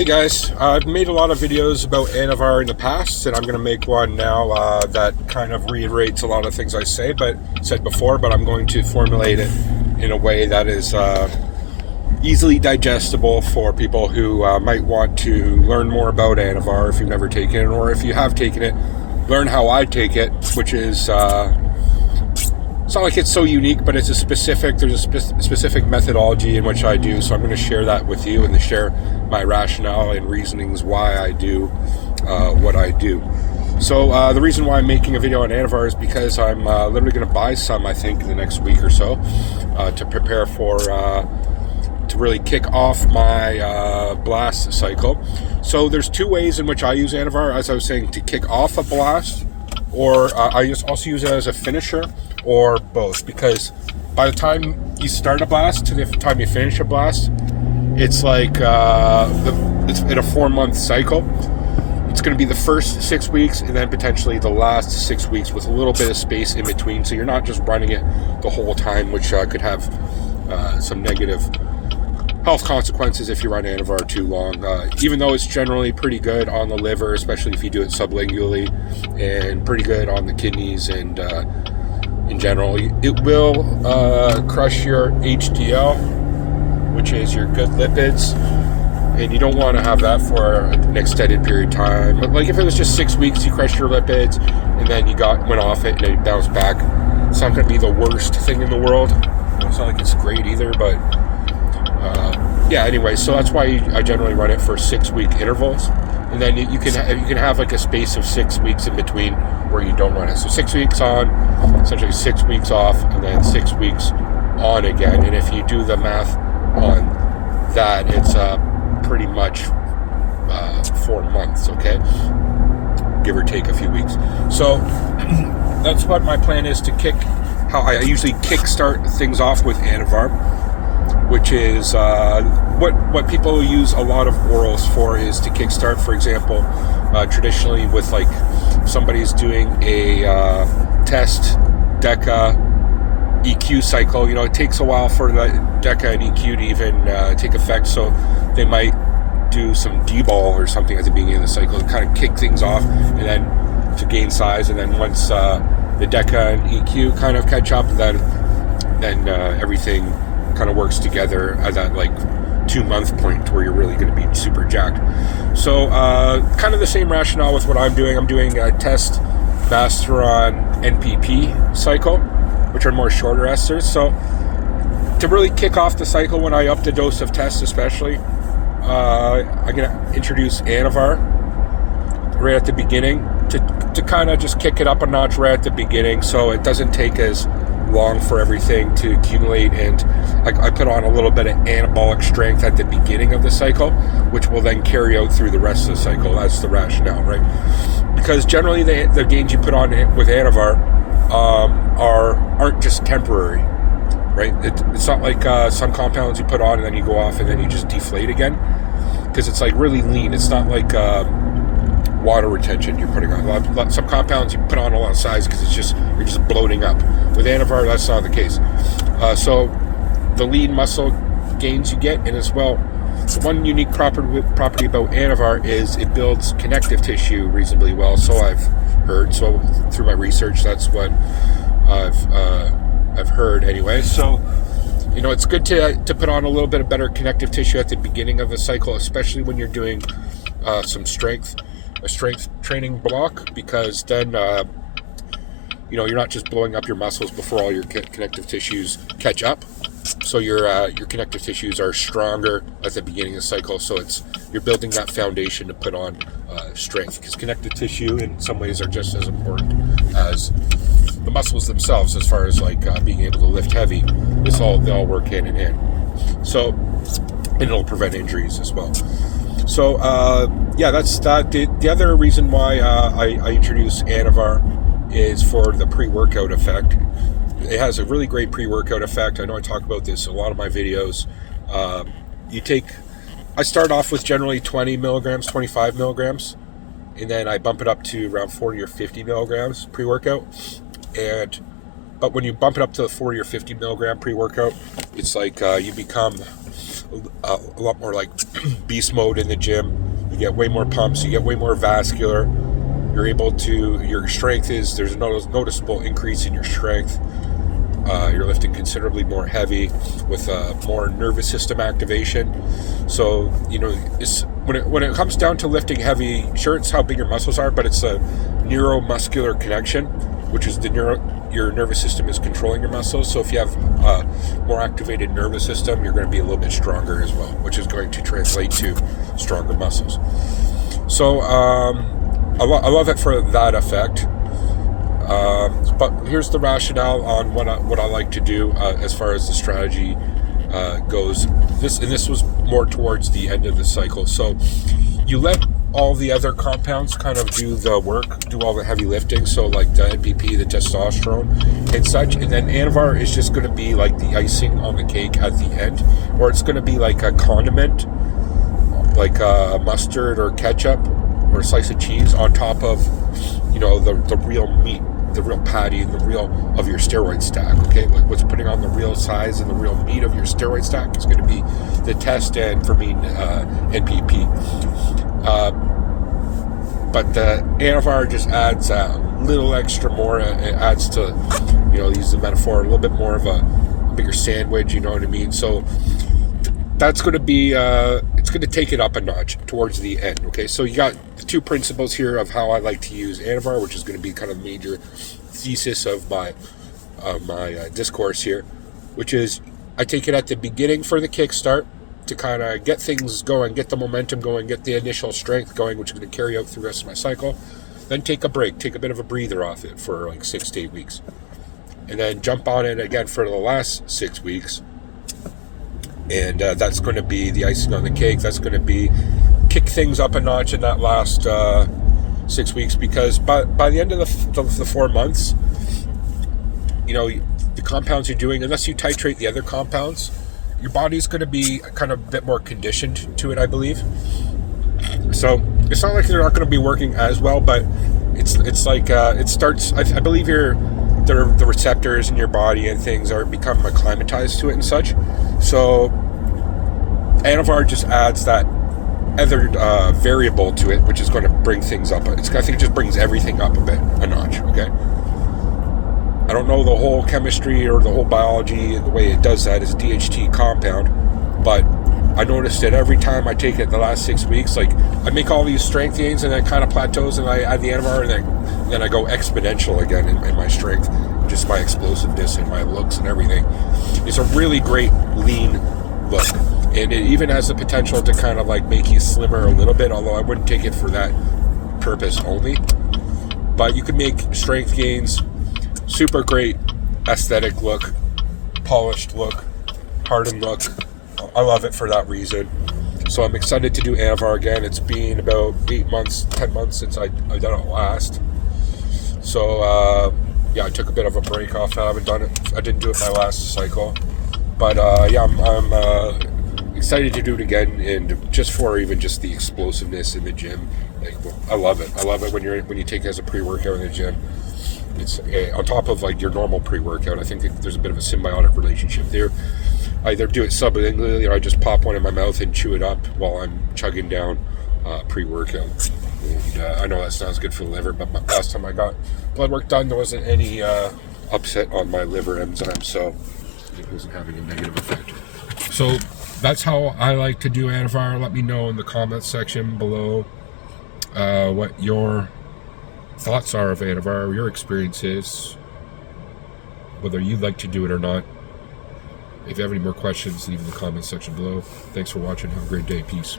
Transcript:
Hey guys, I've made a lot of videos about ANAVAR in the past, and I'm going to make one now that kind of reiterates a lot of things I said before, but I'm going to formulate it in a way that is easily digestible for people who might want to learn more about ANAVAR if you've never taken it, or if you have taken it, learn how I take it, which is it's not like it's so unique, but there's a specific methodology in which I do, so I'm going to share that with you and to share my rationale and reasonings why I do what I do. So the reason why I'm making a video on ANAVAR is because I'm literally going to buy some, I think, in the next week or so to prepare for to really kick off my blast cycle. So there's two ways in which I use ANAVAR, as I was saying, to kick off a blast, or I also use it as a finisher, or both, because by the time you start a blast to the time you finish a blast, it's like it's in a 4-month cycle. It's going to be the first 6 weeks and then potentially the last 6 weeks with a little bit of space in between, so you're not just running it the whole time, which could have some negative health consequences if you run ANAVAR too long, even though it's generally pretty good on the liver, especially if you do it sublingually, and pretty good on the kidneys, and in general it will crush your HDL, which is your good lipids, and you don't want to have that for an extended period of time. But like if it was just 6 weeks, you crushed your lipids and then you went off it and then you bounced back, it's not going to be the worst thing in the world. It's not like it's great either, but yeah, anyway, so that's why I generally run it for 6-week intervals, and then you can have like a space of 6 weeks in between where you don't run it. So 6 weeks on, essentially 6 weeks off, and then 6 weeks on again. And if you do the math on that, it's pretty much 4 months, okay, give or take a few weeks. So that's what my plan is, to how I usually kickstart things off with ANAVAR, which is what people use a lot of orals for, is to kickstart. For example, traditionally with, like, somebody's doing a test DECA EQ cycle, it takes a while for the DECA and EQ to even take effect, so they might do some D-ball or something at the beginning of the cycle to kind of kick things off, and then to gain size, and then once the DECA and EQ kind of catch up, then everything kind of works together at that like 2-month point where you're really going to be super jacked. So kind of the same rationale with what I'm doing. I'm doing a test Masteron NPP cycle, which are more shorter esters. So to really kick off the cycle, when I up the dose of tests especially, I'm going to introduce ANAVAR right at the beginning to kind of just kick it up a notch right at the beginning, so it doesn't take as long for everything to accumulate, and I put on a little bit of anabolic strength at the beginning of the cycle, which will then carry out through the rest of the cycle. That's the rationale, right? Because generally the gains you put on with ANAVAR aren't just temporary, right? It's not like some compounds you put on and then you go off and then you just deflate again, because it's like really lean. It's not like water retention you're putting on. Some compounds you put on a lot of size because you're just bloating up. With ANAVAR, that's not the case. So the lean muscle gains you get, and as well, the one unique property about ANAVAR is it builds connective tissue reasonably well. So I've heard. So through my research, that's what I've heard anyway. So it's good to put on a little bit of better connective tissue at the beginning of the cycle, especially when you're doing a strength training block, because then you're not just blowing up your muscles before all your connective tissues catch up. So your connective tissues are stronger at the beginning of the cycle, so you're building that foundation to put on strength, because connective tissue in some ways are just as important as the muscles themselves, as far as like being able to lift heavy. They all work hand in hand. So, and it'll prevent injuries as well. So yeah, that's that. The other reason why I introduce ANAVAR is for the pre-workout effect. It has a really great pre-workout effect. I know I talk about this in a lot of my videos. I start off with generally 20 milligrams, 25 milligrams, and then I bump it up to around 40 or 50 milligrams pre-workout. But when you bump it up to the 40 or 50 milligram pre-workout, it's like you become a lot more like beast mode in the gym. You get way more pumps, you get way more vascular. You're able to, your strength is, there's a noticeable increase in your strength. You're lifting considerably more heavy with more nervous system activation. So, it's, when it comes down to lifting heavy, sure, it's how big your muscles are, but it's a neuromuscular connection, which is your nervous system is controlling your muscles. So if you have a more activated nervous system, you're going to be a little bit stronger as well, which is going to translate to stronger muscles. So I love it for that effect. But here's the rationale on what I like to do as far as the strategy goes. This was more towards the end of the cycle. So you let all the other compounds kind of do the work, do all the heavy lifting. So like the NPP, the testosterone and such. And then ANAVAR is just going to be like the icing on the cake at the end, or it's going to be like a condiment, like mustard or ketchup or a slice of cheese on top of, the real meat, the real patty, and the real of your steroid stack. Okay, like what's putting on the real size and the real meat of your steroid stack is going to be the test, and for me, NPP. But the ANAVAR just adds a little extra more. It adds to, use the metaphor, a little bit more of a bigger sandwich. You know what I mean? So that's going to be, it's going to take it up a notch towards the end. Okay, so you got the two principles here of how I like to use ANAVAR, which is going to be kind of major thesis of my discourse here, which is I take it at the beginning for the kickstart to kind of get things going, get the momentum going, get the initial strength going, which is going to carry out through the rest of my cycle. Then take a break, take a bit of a breather off it for like 6 to 8 weeks, and then jump on it again for the last 6 weeks. And that's going to be the icing on the cake. That's going to be kick things up a notch in that last 6 weeks, because by the end of the 4 months, the compounds you're doing, unless you titrate the other compounds, your body's going to be kind of a bit more conditioned to it, I believe. So it's not like they're not going to be working as well, but it's like it starts. I believe the receptors in your body and things are become acclimatized to it and such. So ANAVAR just adds that other variable to it, which is going to bring things up. I think it just brings everything up a notch. Okay. I don't know the whole chemistry or the whole biology and the way it does that. It's a DHT compound, but I noticed that every time I take it the last 6 weeks, like I make all these strength gains and then kind of plateaus, and I add the ANAVAR, and then I go exponential again in my strength, just my explosiveness and my looks and everything. It's a really great lean look, and it even has the potential to kind of like make you slimmer a little bit, although I wouldn't take it for that purpose only. But you can make strength gains, super great aesthetic look, polished look, hardened look. I love it for that reason. So I'm excited to do ANAVAR again. It's been about 8 months, 10 months since I've done it last. So I took a bit of a break off. I haven't done it. I didn't do it my last cycle. But I'm excited to do it again, and just for even just the explosiveness in the gym. I love it. I love it when you take it as a pre-workout in the gym. It's on top of like your normal pre-workout. I think there's a bit of a symbiotic relationship there. I either do it sublingually, or I just pop one in my mouth and chew it up while I'm chugging down pre-workout. And I know that sounds good for the liver, but last time I got blood work done, there wasn't any upset on my liver enzymes, so it wasn't having a negative effect. So that's how I like to do ANAVAR. Let me know in the comments section below what your thoughts are of ANAVAR, your experiences, whether you'd like to do it or not. If you have any more questions, leave in the comments section below. Thanks for watching. Have a great day. Peace.